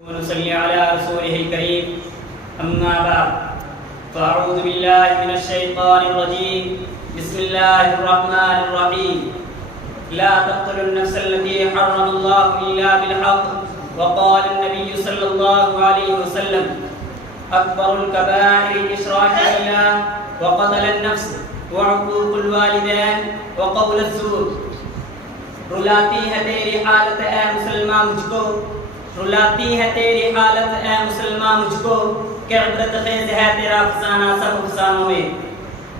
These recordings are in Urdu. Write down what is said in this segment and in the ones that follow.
ونصلي على رسوله الكريم أما بعد فأعوذ بالله من الشيطان الرجيم بسم الله الرحمن الرحيم لا تقتلوا النفس التي حرم الله إلا بالحق وقال النبي صلى الله عليه وسلم أكبر الكبائر الإشراك بالله وقتل النفس وعقوق الوالدين وقول الزور رلاتی ہے تیری حالت اے مسلمان مجھ کو، رلاتی ہے تیری حالت اے مسلمان مجھ کو کہ عبرت خیز ہے تیرا افسانہ سب افسانوں میں۔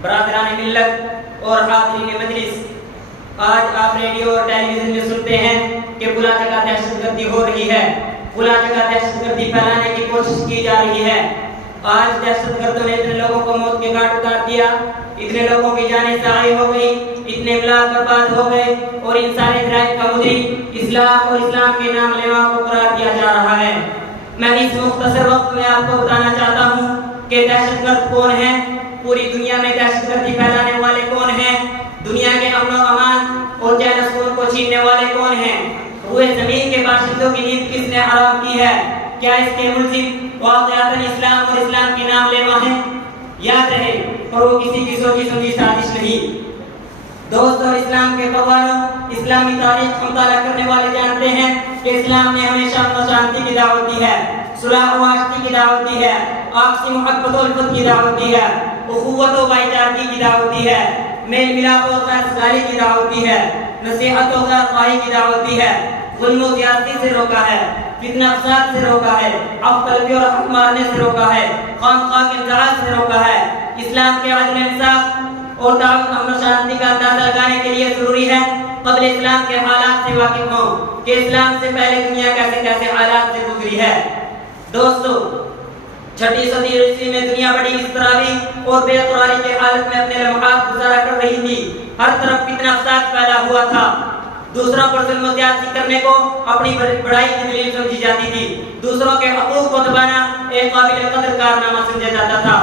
برادران ملت اور حاضرین مجلس، آج آپ ریڈیو اور ٹیلی ویژن میں سنتے ہیں کہ فلاں جگہ دہشت گردی ہو رہی ہے، فلاں جگہ دہشت گردی پھیلانے کی کوشش کی جا رہی ہے۔ آج دہشت گردوں نے اتنے لوگوں کو موت کے گھاٹ اتار دیا، اتنے لوگوں کی جانیں ضائع ہو گئی، اتنے املاک برباد ہو گئے، اور ان سارے جرائم کا مجرم اسلام اور اسلام کے نام لیوا کو قرار دیا جا رہا ہے۔ میں اس مختصر وقت میں آپ کو بتانا چاہتا ہوں کہ دہشت گرد کون ہیں، پوری دنیا میں دہشت گردی پھیلانے والے کون ہیں، دنیا کے امن و امان اور چین و سکون کو چھیننے والے کون ہیں، روئے زمین کے باشندوں کی نیند کس نے حرام کی ہے، کیا اس کے ملزم واقعاتاً اسلام اور اسلام کے نام لیوا ہیں؟ یاد رہے، اور وہ کسی کی سوچی سمجھی سازش نہیں۔ دوستوں، اسلام کے قوانوں، اسلامی تاریخ کا مطالعہ کرنے والے جانتے ہیں کہ اسلام نے ہمیشہ امن و شانتی کی دعوت دی ہے، صلح و آشتی کی دعوت دی ہے، آپسی محبت و الفت کی دعوت دی ہے، اخوت و بھائی چارگی کی دعوت دی ہے، میل ملاپ و خیر سگالی کی دعوت دی ہے، نصیحت و خیر خواہی کی دعوت دی ہے، ظلم و زیادتی سے روکا ہے، فتنہ فساد سے روکا ہے، حق طلبی اور حق مارنے سے روکا ہے، خواہ کے انتہا سے روکا ہے۔ اسلام کے عدل انصاف اور دعوت امن و شانتی کا اندازہ لگانے کے لیے ضروری ہے قبل اسلام کے حالات سے واقف ہوں کہ اسلام سے پہلے دنیا کیسے کیسے حالات سے گزری ہے۔ دوستو، 6 صدی عیسوی میں دنیا بڑی اضطرابی اور بے قراری کے حالت میں اپنے لمحات گزارا کر رہی تھی، ہر طرف فتنہ فساد پھیلا ہوا تھا، دوسروں پر ظلم و زیادتی کرنے کو اپنی بڑائی کی دلیل سمجھی جاتی تھی، دوسروں کے حقوق کو دبانا ایک قابل قدر کارنامہ سمجھا جاتا تھا،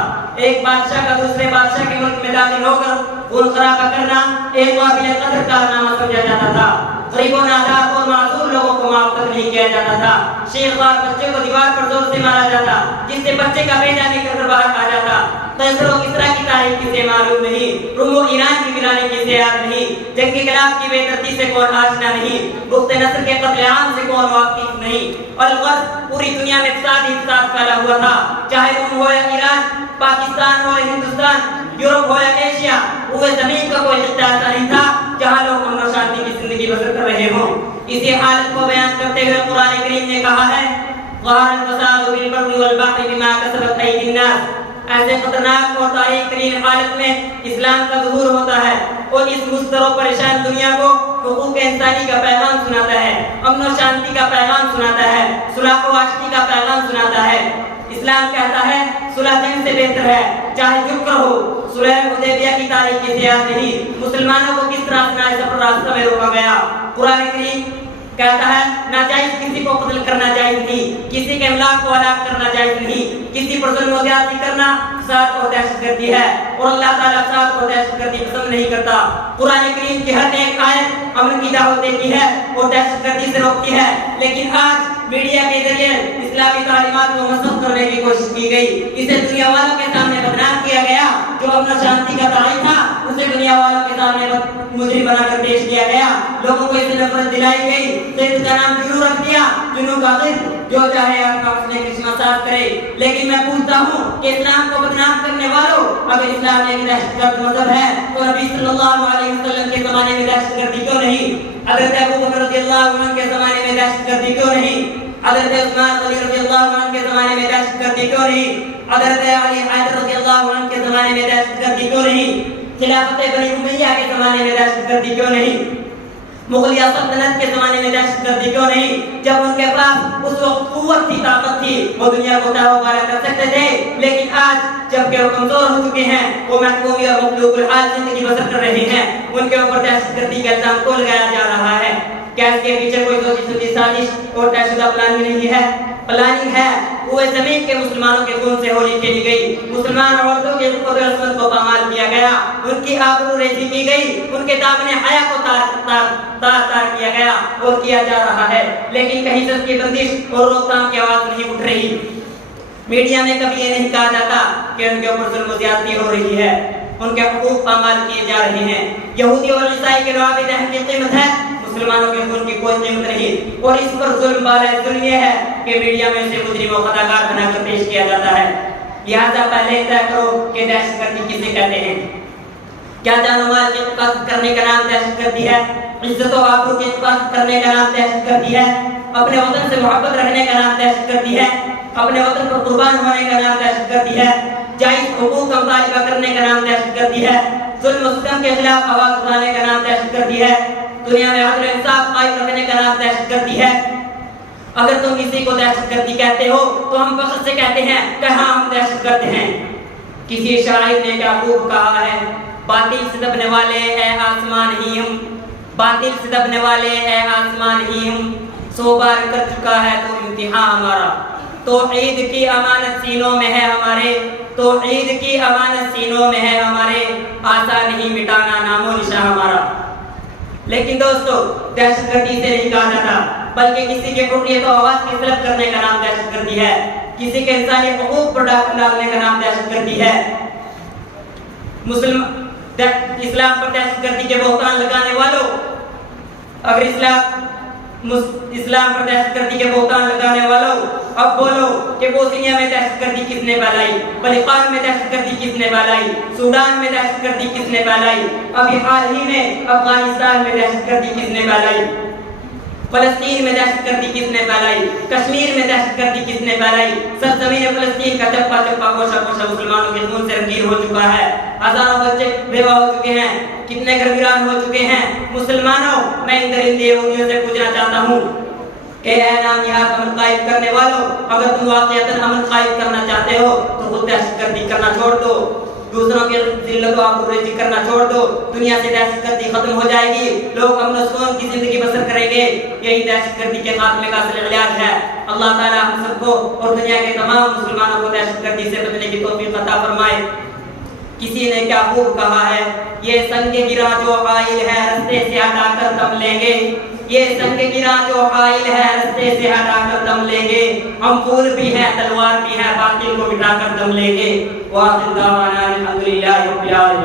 ایک بادشاہ کا دوسرے بادشاہ کے ملک میں داخل ہو کر خون خرابہ کرنا ایک قابل قدر کارنامہ سمجھا جاتا تھا، غریبوں نادار اور معذور لوگوں کو معاف تک نہیں کیا جاتا تھا، شیخ وار بچے کو دیوار پر زور سے مارا جاتا جس سے بچے کا بیٹا نکل کر باہر آ جاتا۔ قیصر و کسریٰ کی تاریخ کسے معلوم نہیں، روم و ایران کی ویرانی کسے یاد نہیں، جنگ انقلاب کی بے ترتیب سے کون آشنا نہیں، بخت نصر کے قتل عام سے کون واقف نہیں۔ الغرض پوری دنیا میں فساد ہی فساد پھیلا ہوا تھا، چاہے روم ہو یا ایران، پاکستان ہو یا ہندوستان، یورپ ہو یا ایشیا، وہ زمین کا کوئی خطہ ایسا نہیں تھا جہاں لوگ امن و شانتی کی زندگی بسر کر رہے ہوں۔ اسی حالت کو بیان کرتے ہوئے قرآن کریم نے کہا ہے ظہر الفساد فی البر والبحر بما کسبت ایدی الناس۔ ایسے خطرناک اور تاریخ ترین حالت میں اسلام کا ظہور ہوتا ہے اور اس مضطرب و پریشان دنیا کو حقوق انسانی کا پیغام سناتا ہے، امن و شانتی کا پیغام سناتا ہے، صلح و آشتی کا پیغام سناتا ہے۔ اسلام کہتا ہے صلح دین سے بہتر ہے، چاہے جو کرو۔ صلح حدیبیہ کی تاریخ کی یاد نہیں، مسلمانوں کو کس طرح سے سفر راستہ میں روکا گیا۔ قرآن کریم کہتا ہے ناجائز کسی کو قتل کرنا جائز نہیں، کسی کے املاک کو ہلاک کرنا جائز نہیں، کسی پر ظلم و زیادتی کرنا فساد اور دہشت گردی ہے، اور اللہ تعالیٰ فساد اور دہشت گردی پسند نہیں کرتا۔ قرآن کریم کی ہر ایک آیت امن کی دعوت دیتی ہے اور دہشت گردی سے روکتی ہے، لیکن آج میڈیا کے ذریعے اسلامی تعلیمات کو منسوخ کرنے کی کوشش کی گئی، اسے دنیا والوں کے سامنے بدنام کیا گیا، جو امن و شانتی کا داعی تھا اسے دنیا والوں کے سامنے مجرم بنا کر پیش کیا گیا، لوگوں کو اس سے نفرت دلائی گئی، اس کا نام جنو رکھ دیا، جنو کا ضد، جو چاہے آپ کا اس نے کرسمس کرے۔ لیکن میں پوچھتا ہوں کہ اسلام کو بدنام کرنے والوں، اگر اسلام ایک دہشت گرد مذہب ہے تو نبی صلی اللہ علیہ وسلم کے زمانے میں دہشت گردی کیوں نہیں؟ حضرت ابوبکر رضی اللہ عنہ کے زمانے میں دہشت گردی کیوں نہیں؟ حضرت عثمان رضی اللہ عنہ کے زمانے میں دہشت گردی کیوں نہیں؟ حضرت علی حیدر رضی اللہ عنہ کے زمانے میں دہشت گردی کیوں نہیں؟ خلافت بنی امیہ کے زمانے میں دہشت گردی کیوں نہیں؟ مغلیہ سلطنت کے زمانے میں دہشت گردی کیوں نہیں؟ جب ان کے پاس اس وقت قوت تھی، طاقت تھی، وہ دنیا کو تابع والا کر سکتے تھے، لیکن آج جب کہ وہ کمزور ہو چکے ہیں، وہ محکومی اور مغلوب الحال زندگی بسر کر رہے ہیں، ان کے اوپر دہشت گردی کا الزام کو لگایا جا رہا ہے۔ کیا اس کے پیچھے کوئی سوچی سمجھی سازش اور طے شدہ پلان بھی نہیں ہے؟ پلاننگ ہے وہ زمین کے مسلمانوں کے خون سے ہولی کھیلی گئی، مسلمان عورتوں کے خود عصمت کو پامال کیا گیا، ان کی آبرو ریزی کی گئی، ان کے دامن حیا کو تار کیا گیا اور کیا جا رہا ہے، لیکن کہیں سے اس کی بندش اور روک تھام کی آواز نہیں اٹھ رہی۔ میڈیا میں کبھی یہ نہیں کہا جاتا کہ ان کے اوپر ظلم و زیادتی ہو رہی ہے، ان کے حقوق پامال کیے جا رہے ہیں۔ یہودی اور عیسائی کے لعاب دہن کی قیمت ہے، مسلمانوں کے خون کی کوئی قیمت نہیں، اور اس پر ظلم بالائے ظلم یہ ہے کہ میڈیا میں اسے مجرم و خطاکار بنا کر پیش کیا جاتا ہے۔ لہٰذا پہلے طے کرو کہ دہشت گردی کسے کہتے ہیں۔ کیا جان و مال کی حفاظت کرنے کا نام دہشت گردی ہے؟ عزت و آبرو کی حفاظت کرنے کا نام دہشت گردی ہے؟ اپنے وطن سے محبت رکھنے کا نام دہشت گردی ہے؟ اپنے وطن پر قربان ہونے کا نام دہشت گردی ہے؟ جائز حقوق کا مطالبہ کرنے کا نام دہشت گردی ہے؟ ظلم و ستم کے خلاف آواز اٹھانے کا نام دہشت گردی ہے؟ دنیا میں عدل و انصاف قائم رکھنے کا نام دہشت گردی ہے؟ اگر تم کسی کو دہشت گردی کہتے ہو تو ہم فخر سے کہتے ہیں کہ ہاں ہم دہشت گرد ہیں۔ کسی شاعر نے کیا خوب کہا ہے، باطل سے دبنے والے اے آسمان ہی ہم، باطل سے دبنے والے اے آسمان ہی ہم، 100 بار کر چکا ہے تو امتحان ہمارا۔ توحید کی امانت سینوں میں ہے ہمارے، توحید کی امانت سینوں میں ہے ہمارے، آسان نہیں مٹانا نام و نشاں ہمارا۔ لیکن دوستو دہشت گردی سے نہیں کہا جاتا، بلکہ کسی کے حریت و آواز کی طلب کرنے کا نام دہشت گردی ہے، کسی کے انسانی حقوق پر ڈالنے کا نام دہشت گردی ہے۔ اسلام پر دہشت گردی کے بہتان لگانے والوں، اگر اسلام پر دہشت گردی کے بہتان لگانے والوں اب بولو کہ بوسنیا میں دہشت گردی کس نے پھیلائی، بلوچستان میں دہشت گردی کس نے پھیلائی، سوڈان میں دہشت گردی کس نے پھیلائی، ابھی حال ہی میں افغانستان میں دہشت گردی کس نے پھیلائی، فلسطین میں دہشت گردی کس نے پھیلائی، کشمیر میں دہشت گردی کس نے پھیلائی، سرزمین فلسطین کا چپا چپا گوشہ گوشہ مسلمانوں کے خون سے رنگین ہو چکا ہے، ہزاروں بچے بیوہ ہو چکے ہیں، کتنے گھر ویران ہو چکے ہیں۔ مسلمانوں میں ان درندے یہودیوں سے پوچھنا چاہتا ہوں کہ اے نام نہاد امن قائم کرنے والوں، اگر تم واقعتاً امن قائم کرنا چاہتے ہو تو خود دہشت گردی کرنا چھوڑ دو، دوسروں کی ذلت و آبروریزی کرنا چھوڑ دو، دنیا سے دہشت گردی ختم ہو جائے گی، لوگ امن و سکون کی زندگی بسر کریں گے۔ یہی دہشت گردی کے خاتمے کا اصل علاج ہے۔ اللہ تعالی ہم سب کو اور دنیا کے تمام مسلمانوں کو دہشت گردی سے بچنے کی توفیق عطا فرمائے۔ کسی نے کیا خوب کہا ہے، یہ سنگ گرا جو حائل ہے رستے سے ہٹا کر دم لیں گے، یہ سنگ گرا جو حائل ہے رستے سے ہٹا کر دم لیں گے، ہم پھول بھی ہیں تلوار بھی ہیں باطل کو مٹا کر دم لیں گے۔ وآخر دعوانا الحمدللہ رب العالمین۔